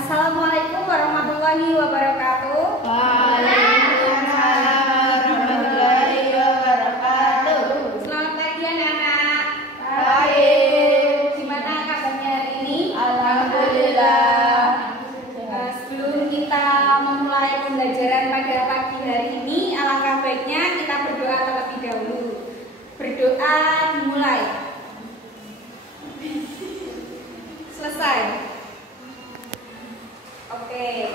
Assalamualaikum warahmatullahi wabarakatuh. Waalaikumsalam warahmatullahi wabarakatuh. Selamat pagi anak-anak. Baik. Gimana kabarnya hari ini? Alhamdulillah. Sebelum kita memulai pembelajaran pada pagi hari ini, alangkah baiknya kita berdoa terlebih dahulu. Berdoa dimulai. Selesai. Oke.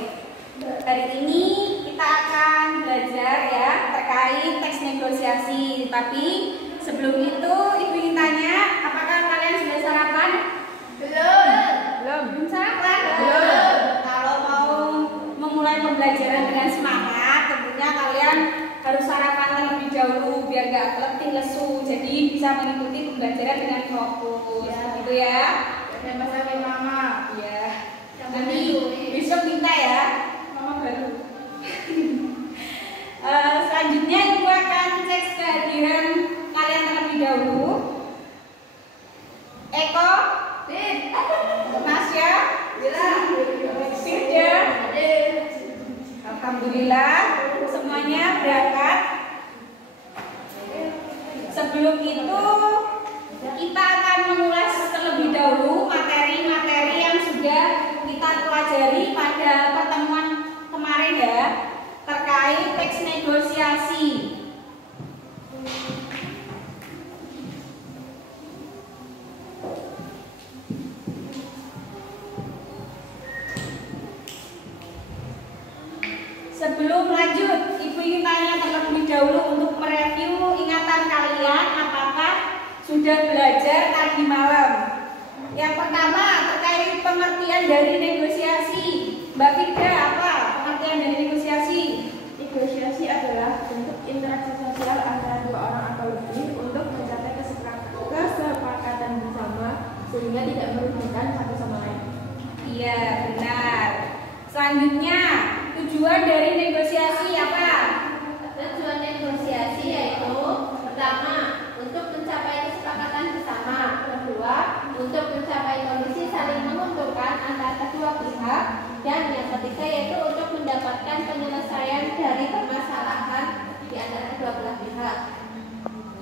Hari ini kita akan belajar ya terkait teks negosiasi. Tapi sebelum itu Ibu ingin tanya, apakah kalian sudah sarapan? Belum sarapan? Belum. Kalau mau memulai pembelajaran dengan semangat, tentunya kalian harus sarapan terlebih dahulu biar gak letih lesu. Jadi bisa mengikuti pembelajaran dengan fokus. Gitu ya. Jangan masakin mama. Ya. Nanti besok minta ya, mama baru. Selanjutnya Ibu akan cek kehadiran kalian terlebih dahulu. Eko, Nasya, Firda. Alhamdulillah semuanya berangkat. Sebelum itu kita akan mengulas terlebih dahulu materi-materi yang sudah kita pelajari pada pertemuan kemarin ya, terkait teks negosiasi. Sebelum lanjut, Ibu ingin tanya terlebih dahulu untuk mereview ingatan kalian apakah sudah belajar tadi malam. Yang pertama terkait pengertian dari negosiasi. Mbak Firda, apa pengertian dari negosiasi? Negosiasi adalah bentuk interaksi sosial antara dua orang atau lebih untuk mencapai kesepakatan bersama sehingga tidak merugikan satu sama lain. Iya, benar. Selanjutnya, tujuan dari negosiasi apa? Tujuan negosiasi yaitu pertama, untuk mencapai kesepakatan bersama. Kedua, untuk mencapai kondisi saling menguntungkan antara kedua pihak. Dan yang ketiga yaitu untuk mendapatkan penyelesaian dari permasalahan di antara kedua belah pihak.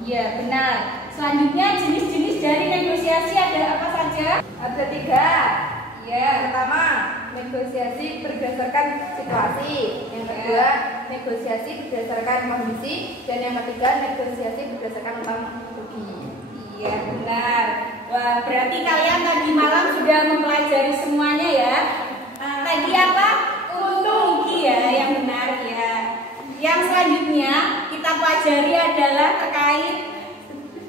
Iya, benar. Selanjutnya, jenis-jenis dari negosiasi ada apa saja? Ada 3. Ya, Pertama, negosiasi berdasarkan situasi. Yang kedua, negosiasi berdasarkan kondisi. Dan yang ketiga, negosiasi berdasarkan utang rugi. iya benar. Wah, berarti kalian tadi malam sudah mempelajari semuanya ya. Tadi apa? Untung rugi ya, yang benar ya. Yang selanjutnya kita pelajari adalah terkait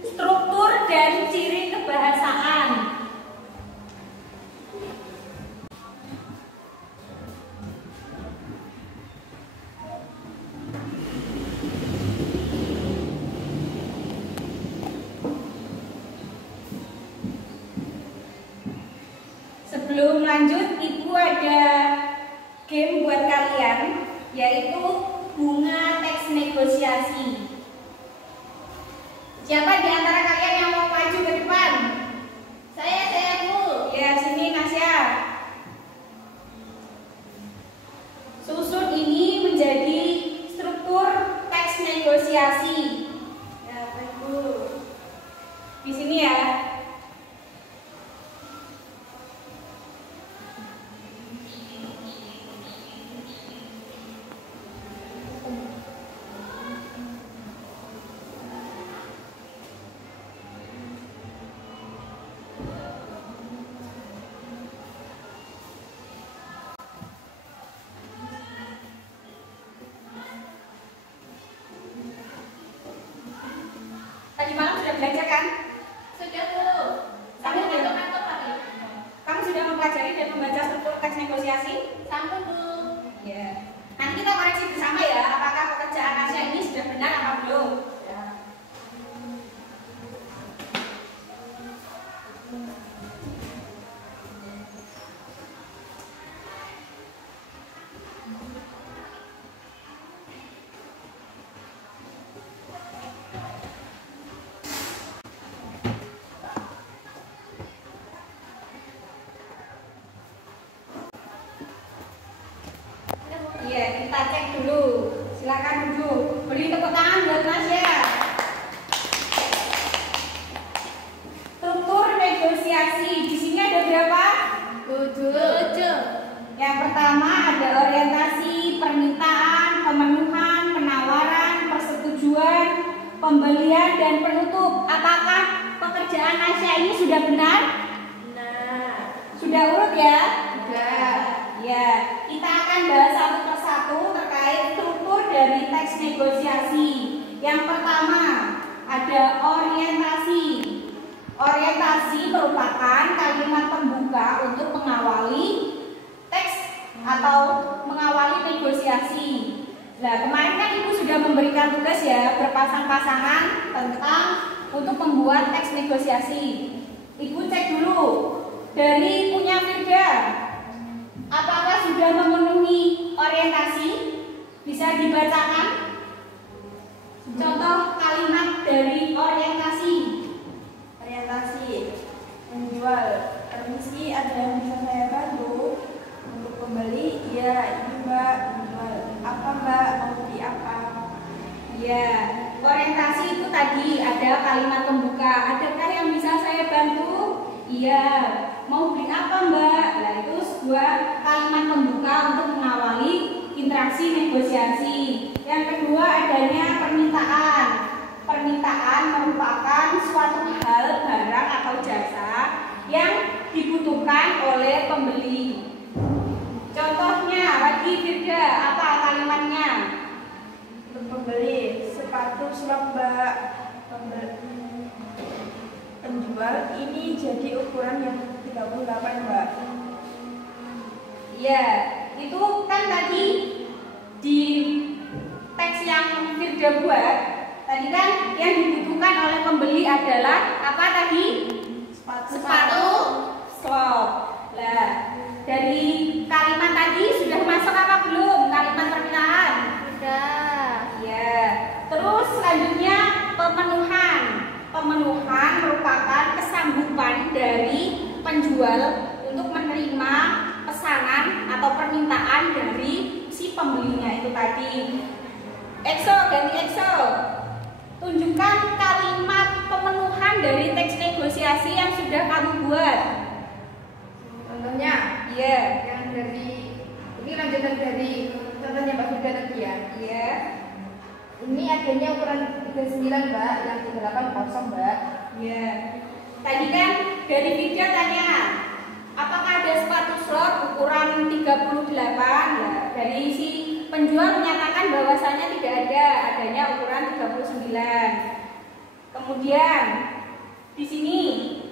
struktur dan ciri kebahasaan. Sebelum lanjut, Ibu ada game buat kalian, yaitu bunga teks negosiasi. Siapa di antara kalian yang mau maju ke depan? Saya Bu. Ya, sini Nasya. Susun ini menjadi struktur teks negosiasi. Ya, Bu. Di sini ya. Tadi malam sudah belajar kan? Sudah Bu. Kamu ngantuk-ngantuk lagi? Kamu sudah mempelajari dan membaca struktur teks negosiasi? Sampun Bu. Ya. Nanti kita koreksi bersama ya, apakah pekerjaan Nasya ini sudah benar apa belum? Ya. kita cek dulu. Silakan duduk. Beri tepuk tangan buat Nasya. Struktur negosiasi. Di sini ada berapa? 7. Yang pertama ada orientasi, permintaan, pemenuhan, penawaran, persetujuan, pembelian, dan penutup. Apakah pekerjaan Nasya ini sudah benar? Benar. Sudah urut ya? Sudah. Ya, kita akan bahas satu persatu terkait struktur dari teks negosiasi. Yang pertama ada orientasi. Orientasi merupakan kalimat pembuka untuk mengawali teks atau mengawali negosiasi. Nah, kemarin kan Ibu sudah memberikan tugas ya berpasang-pasangan tentang untuk membuat teks negosiasi. Ibu cek dulu dari punya Firda. Apakah sudah memenuhi orientasi? Bisa dibacakan contoh kalimat dari orientasi. Orientasi menjual. Permisi, ada yang bisa saya bantu? Untuk pembeli, iya, ini Mbak menjual. Apa Mbak, mau beli apa? Ya, orientasi itu tadi ada kalimat pembuka. Adakah yang bisa saya bantu? Iya. Mau beli apa Mbak? Nah, itu sebuah kalimat pembuka untuk mengawali interaksi negosiasi. Yang kedua adanya permintaan. Permintaan merupakan suatu hal, barang atau jasa yang dibutuhkan oleh pembeli. Contohnya lagi Firda, apa kalimatnya? Untuk pembeli, sepatu slop Mbak. Penjual, ini jadi ukuran yang 38 Mbak. Ya, itu kan tadi di teks yang Firda buat, tadi kan yang dibutuhkan oleh pembeli adalah apa tadi? Sepatu slop. Nah, dari kalimat tadi sudah masuk apa belum? Kalimat permintaan? Sudah. Ya. Terus selanjutnya pemenuhan. Pemenuhan merupakan kesanggupan dari penjual untuk menerima pesanan atau permintaan dari si pembelinya itu tadi. Exo, ganti Exo. Tunjukkan kalimat pemenuhan dari teks negosiasi yang sudah kamu buat. Contohnya, Iya. yang dari ini lanjutan dari contohnya Mbak Firda tadi ya. Iya. Ini adanya ukuran 39 Mbak, yang 38 Mbak. Iya. Tadi kan dari video tanya, apakah ada sepatu slop ukuran 38? Nah, dari si penjual menyatakan bahwasannya tidak ada, adanya ukuran 39. Kemudian di sini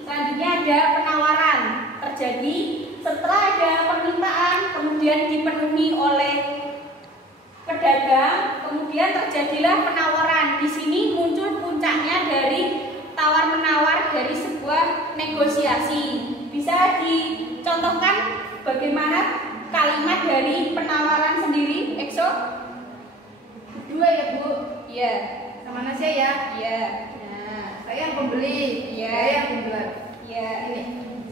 selanjutnya ada penawaran. Terjadi setelah ada permintaan, kemudian dipenuhi oleh pedagang, kemudian terjadilah penawaran. Di sini muncul puncaknya dari tawar-menawar dari sebuah negosiasi. Bisa dicontohkan bagaimana kalimat dari penawaran sendiri, Exo? Dua ya Bu. Iya. Sama Nasya ya. Iya. Nah, saya yang pembeli, Iya. saya yang penjual. Iya. Ini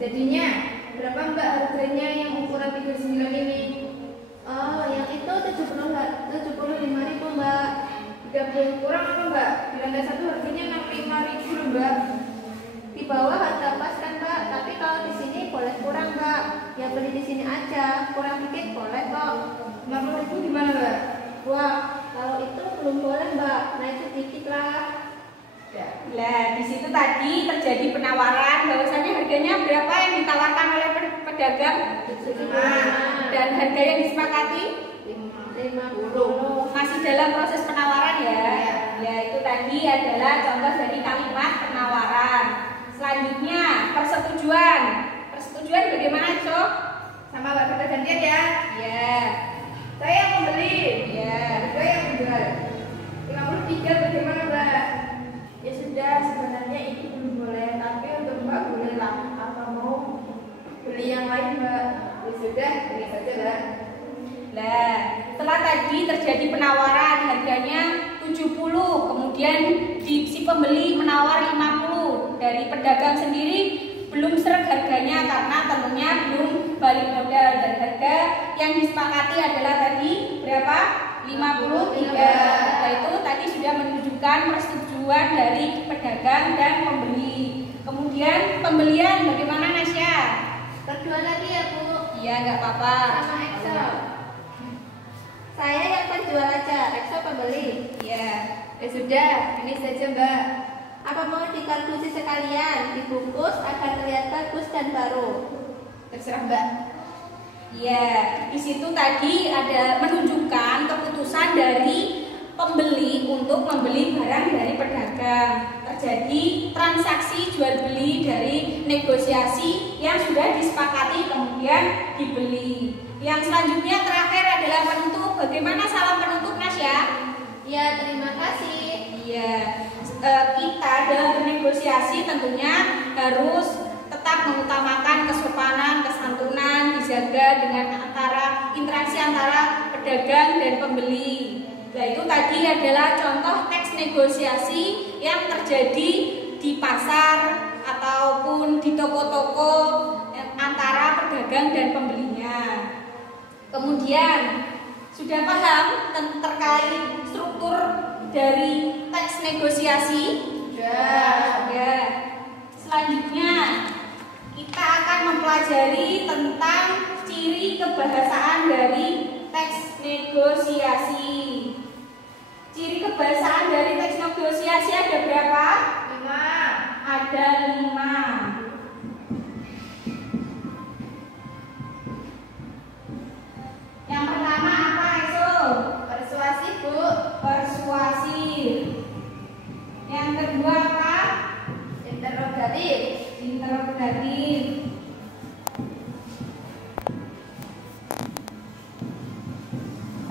jadinya berapa Mbak harganya yang ukuran 39 ini? Oh, yang itu 75.000 Mbak. 30 kurang apa Mbak? Di lantai 1 harganya 65.000 loh Mbak. Di bawah harga pas kan Mbak, tapi kalau di sini boleh kurang Mbak. Ya beli di sini aja, kurang dikit boleh kok. 50.000 gimana Mbak? Wah, kalau itu belum boleh Mbak, naik sedikit lah. Ya. Nah, di situ tadi terjadi penawaran bahwasanya harganya berapa yang ditawarkan oleh pedagang? 75. Dan harga yang disepakati 50. masih dalam proses penawaran ya. Ya, itu tadi adalah contoh dari kalimat penawaran. Selanjutnya persetujuan. Persetujuan bagaimana, Cok? Sama Mbak Firda gantian ya. Ya. Saya yang membeli. Ya. Saya yang menjual. 53 bagaimana Mbak? Ya sudah, sebenarnya ini belum boleh, tapi untuk Mbak boleh lah. Apa mau beli yang lain Mbak? Ya sudah, beli saja Mbak. Nah, setelah tadi terjadi penawaran harganya 70, kemudian si pembeli menawar 50, dari pedagang sendiri belum belum seret harganya karena tentunya belum balik modal, dan harga yang disepakati adalah tadi berapa? 53. Nah, itu tadi sudah menunjukkan persetujuan dari pedagang dan pembeli. Kemudian pembelian bagaimana Nasya? Berdua lagi ya Bu. Iya, nggak apa-apa. Sama Exo. Saya yang penjual aja, Exo pembeli. Iya. Ya sudah, ini saja Mbak. Apa mau dikalkulasi sekalian, dibungkus agar terlihat bagus dan baru? Terserah Mbak. Iya, di situ tadi ada menunjukkan keputusan dari pembeli untuk membeli barang dari pedagang. Terjadi transaksi jual beli dari negosiasi yang sudah disepakati kemudian dibeli. Yang selanjutnya terakhir adalah penutup. Bagaimana salam penutup Nasya? Ya, terima kasih. Iya, kita dalam bernegosiasi tentunya harus tetap mengutamakan kesopanan, kesantunan, dijaga dengan interaksi antara pedagang dan pembeli. Nah, itu tadi adalah contoh teks negosiasi yang terjadi di pasar ataupun di toko-toko antara pedagang dan pembelinya. Kemudian sudah paham terkait struktur dari teks negosiasi? Ya. Selanjutnya kita akan mempelajari tentang ciri kebahasaan dari teks negosiasi. Ciri kebahasaan dari teks negosiasi ada berapa? 5. Ada 5. Yang pertama apa, Eso? Persuasif Bu. Persuasif. Yang kedua apa? Interrogatif. Interrogatif.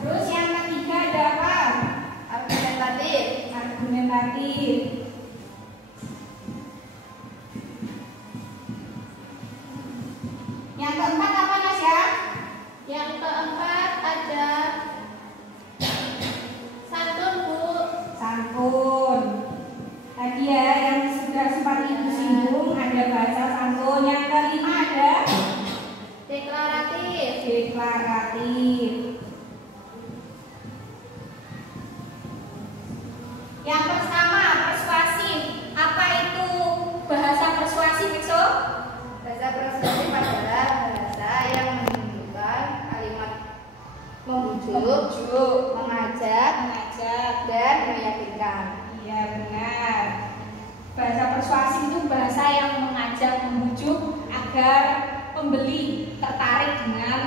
Terus yang ketiga ada apa? Argumentatif. Argumentatif. Yang keempat apa Nasya? Yang keempat ada santun Bu. Santun. Tadi ya yang sudah sempat Ibu singgung ada bahasa santun. Yang kelima ada Deklaratif. deklaratif. Yang pertama persuasif. Apa itu bahasa persuasif, Ikso? Bahasa persuasif adalah bahasa yang menunjukkan kalimat membujuk, mengajak, dan meyakinkan. Iya benar. Bahasa persuasif itu bahasa yang mengajak, membujuk agar pembeli tertarik dengan,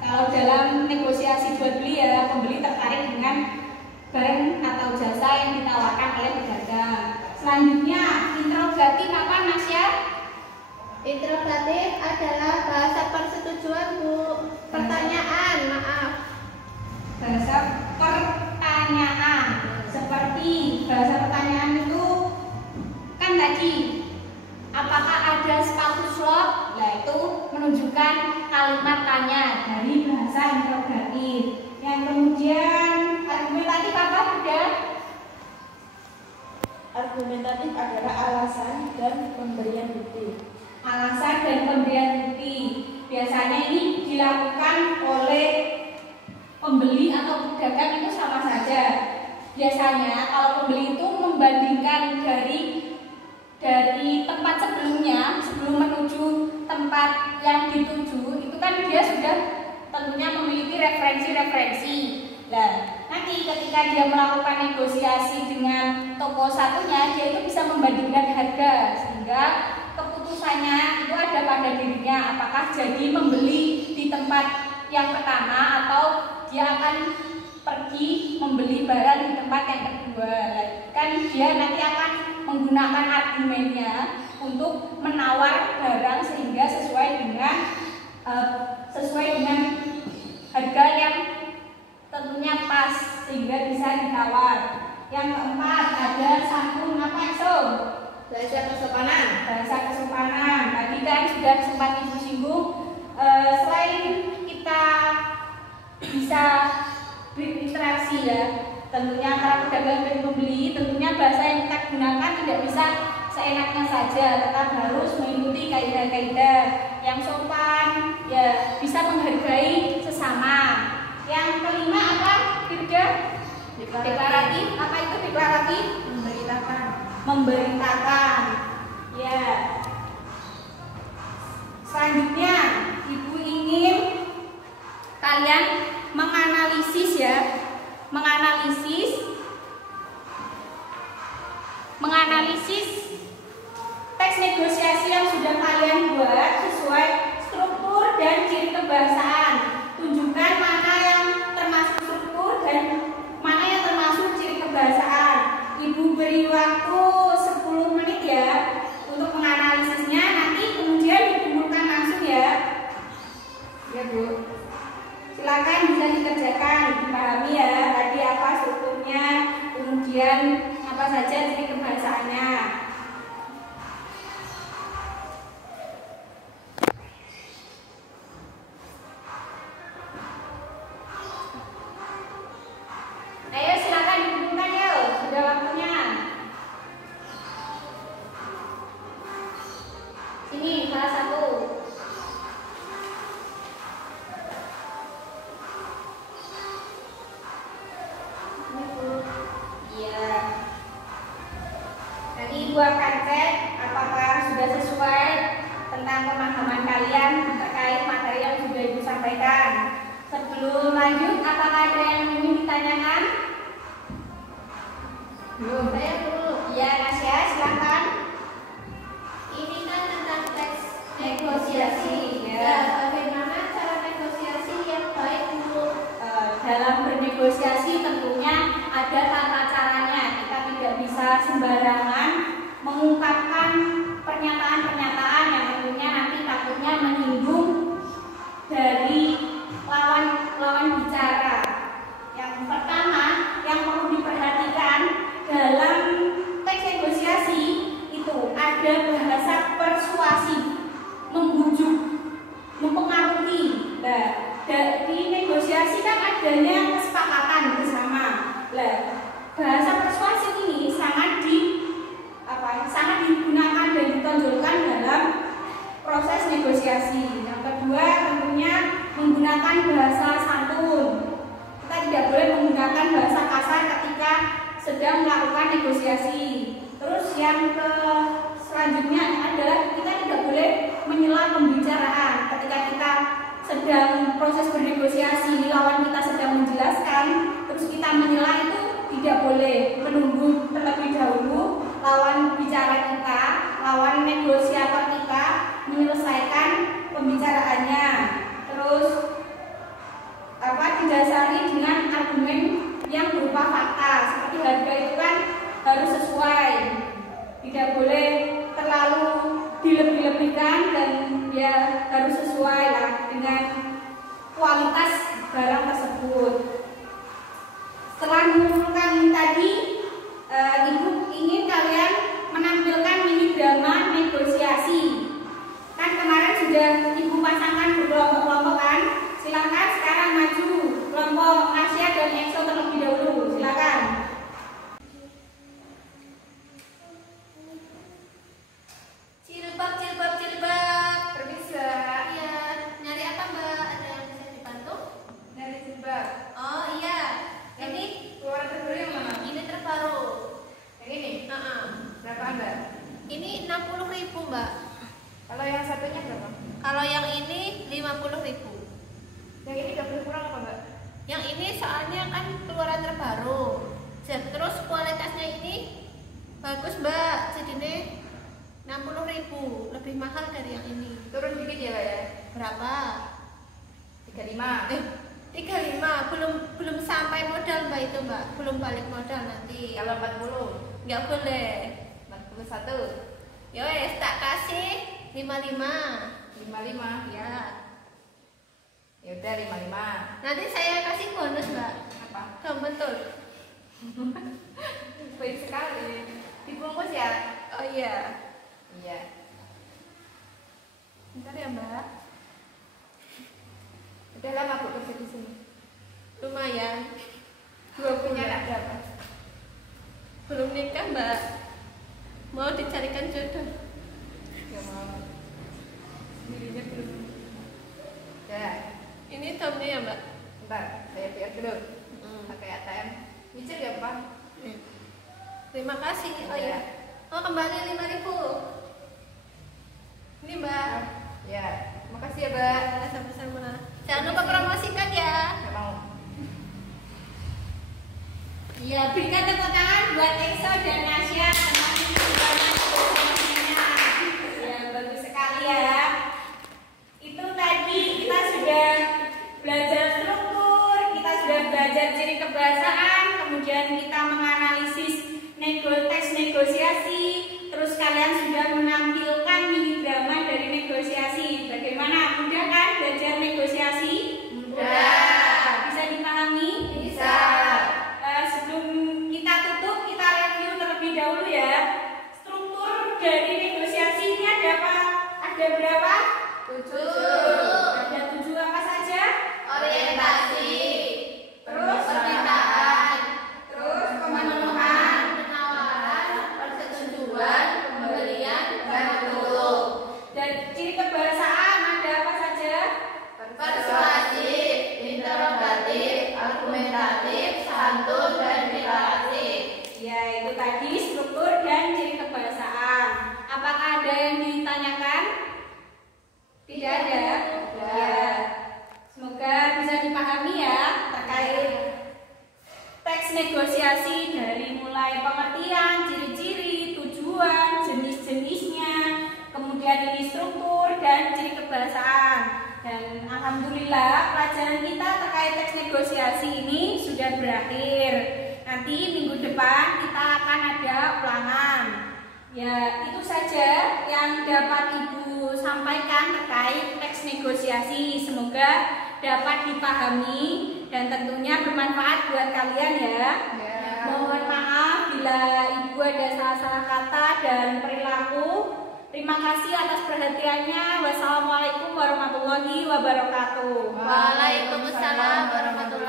kalau dalam negosiasi jual beli ya, pembeli tertarik dengan barang atau jasa yang ditawarkan oleh pedagang. Selanjutnya interrogatif apa Nasya? Interrogatif adalah bahasa persetujuan Bu. Pertanyaan, maaf. Bahasa pertanyaan. Seperti bahasa pertanyaan itu kan tadi, apakah ada sepatu slop? Nah, itu menunjukkan kalimat tanya dari bahasa interrogatif. Yang kemudian argumentatif apa Bunda? Argumentatif adalah alasan dan pemberian bukti. Alasan dan pemberian bukti. Biasanya ini dilakukan oleh pembeli atau pedagang itu sama saja. Biasanya kalau pembeli itu membandingkan dari tempat sebelumnya, sebelum menuju tempat yang dituju, itu kan dia sudah tentunya memiliki referensi-referensi. Nah, nanti ketika dia melakukan negosiasi dengan toko satunya, dia itu bisa membandingkan harga sehingga keputusannya itu ada pada dirinya, apakah jadi membeli di tempat yang pertama atau dia akan pergi membeli barang di tempat yang kedua. Kan dia nanti akan menggunakan argumennya untuk menawar barang sehingga sesuai dengan harga yang tentunya pas sehingga bisa ditawar. Yang keempat ada santun apa itu? Bahasa kesopanan. Bahasa kesopanan. Tadi kan sudah sempat Ibu singgung. Selain kita bisa berinteraksi ya, tentunya antara pedagang dan pembeli, tentunya bahasa yang kita gunakan tidak bisa seenaknya saja, tetap harus mengikuti kaidah-kaidah yang sopan, ya bisa menghargai sesama. Yang kelima apa? Firda? Deklaratif. Apa itu deklaratif? Memberitakan. Memberitakan. Ya. Selanjutnya, Ibu ingin kalian menganalisis ya, menganalisis teks negosiasi yang sudah kalian buat sesuai struktur dan ciri kebahasaan. Tunjukkan mana yang termasuk struktur dan mana yang termasuk ciri kebahasaan. Ibu beri waktu 10 menit ya untuk menganalisisnya, nanti kemudian dikumpulkan langsung ya. Ya Bu. Silakan bisa dikerjakan, dipahami ya tadi apa strukturnya, kemudian apa saja ciri kebahasaannya. Ayo silakan dikumpulkan ya, sudah waktunya. Sini salah satu. Ibu akan cek apakah sudah sesuai tentang pemahaman kalian terkait materi yang sudah Ibu sampaikan. Sebelum lanjut, apakah ada yang ingin ditanyakan? Belum. Saya dulu. Ya, Nasya, silakan. Ini kan tentang teks negosiasi. Ya. Bagaimana cara negosiasi yang baik untuk Dalam bernegosiasi tentunya ada tata caranya. Kita tidak bisa sembarangan mengungkapkan pernyataan-pernyataan yang tentunya nanti takutnya menyinggung dari lawan bicara. Yang pertama yang perlu diperhatikan dalam teks negosiasi itu ada bahasa persuasi, membujuk, mempengaruhi. Nah, dari negosiasi kan adanya kesepakatan bersama. Nah, bahasa persuasi ini sangat digunakan dan ditonjolkan dalam proses negosiasi. Yang kedua tentunya menggunakan bahasa santun. Kita tidak boleh menggunakan bahasa kasar ketika sedang melakukan negosiasi. Terus yang selanjutnya adalah kita tidak boleh menyela pembicaraan ketika kita sedang proses bernegosiasi, lawan kita sedang menjelaskan, terus kita menyela itu tidak boleh. Menunggu terlebih dahulu lawan bicara kita, lawan negosiator kita menyelesaikan pembicaraannya. Terus didasari dengan argumen yang berupa fakta. Seperti harga itu kan harus sesuai, tidak boleh terlalu dilebih-lebihkan dan ya harus sesuai lah dengan kualitas barang tersebut. Setelah mengumpulkan ini tadi, Ibu ingin kalian menampilkan mini drama negosiasi. Kan kemarin sudah Ibu pasangkan berkelompok-kelompok kan? Silakan sekarang maju kelompok Asia dan EXO terlebih dahulu. Silakan. Cilbab. Berbisa. Iya. Nyari apa Mbak? Ada yang bisa dibantu? Dari jilbab. Oh iya. Ini Keluaran terbaru yang mana? ini terbaru. Yang ini? Berapa Mbak? Ini 60.000 Mbak. Kalau yang satunya berapa? Kalau yang ini 50.000. Yang ini gak boleh kurang apa Mbak? Yang ini soalnya kan keluaran terbaru. Terus kualitasnya ini bagus Mbak. Jadi ini 60.000, lebih mahal dari yang ini. Turun dikit ya Mbak ya? Berapa? 35. 35. Belum sampai modal Mbak itu Mbak. Belum balik modal nanti. Kalau 40? Nggak boleh. 41? Ya wes tak kasih 55. 55? Ya. Ya udah 55. Nanti saya kasih bonus Mbak. Apa? Betul. Baik sekali. Dibungkus ya? Oh iya. Iya. Bentar ya Mbak. Udah lama Bu kerja di sini? Lumayan. 2 punya anak berapa? Belum nikah Mbak. Mau dicarikan jodoh ini ya Mbak? Bentar, saya biar dulu. Pakai ATM. Micet ya Pak? Terima kasih. Oh iya. Oh kembali 5.000. Ini Mbak. Ya, makasih ya Mbak. Sama-sama. Jangan lupa promosikan ya. Nggak mau. Ya, berikan tepuk tangan buat Exo dan Nasya. Ya, bagus sekali ya. Itu tadi kita sudah belajar struktur, kita sudah belajar ciri kebahasaan, kemudian kita menganalisis teks negosiasi, terus kalian sudah menampilkan mini drama dari negosiasi. Bagaimana? Mudah kan belajar negosiasi? Mudah. Bisa dipahami? Bisa. Sebelum kita tutup, kita review terlebih dahulu ya. Struktur dari negosiasi ini ada apa? Ada berapa? 7. Ada 7 apa saja? Orientasi. Terus Permintaan. terus Pemenuhan. Penawaran. Persetujuan. Pembelian. Dan tutup. dan ciri kebahasaan ada apa saja? Persuasif. Interrogatif. Argumentatif. Santun. Dan relatif. Ya, itu tadi struktur dan ciri kebahasaan. Apakah ada yang ditanyakan? Tidak ada. Ya. Semoga bisa dipahami ya terkait teks negosiasi dari mulai pengertian, ciri-ciri, tujuan, jenis-jenisnya, kemudian ini struktur dan ciri kebahasaan. Dan alhamdulillah pelajaran kita terkait teks negosiasi ini sudah berakhir. Nanti minggu depan kita akan ada ulangan. Ya, itu saja yang dapat Ibu sampaikan terkait teks negosiasi. Semoga dapat dipahami dan tentunya bermanfaat buat kalian ya. Mohon maaf bila Ibu ada salah-salah kata dan perilaku. Terima kasih atas perhatiannya. Wassalamualaikum warahmatullahi wabarakatuh. Waalaikumsalam warahmatullahi wabarakatuh.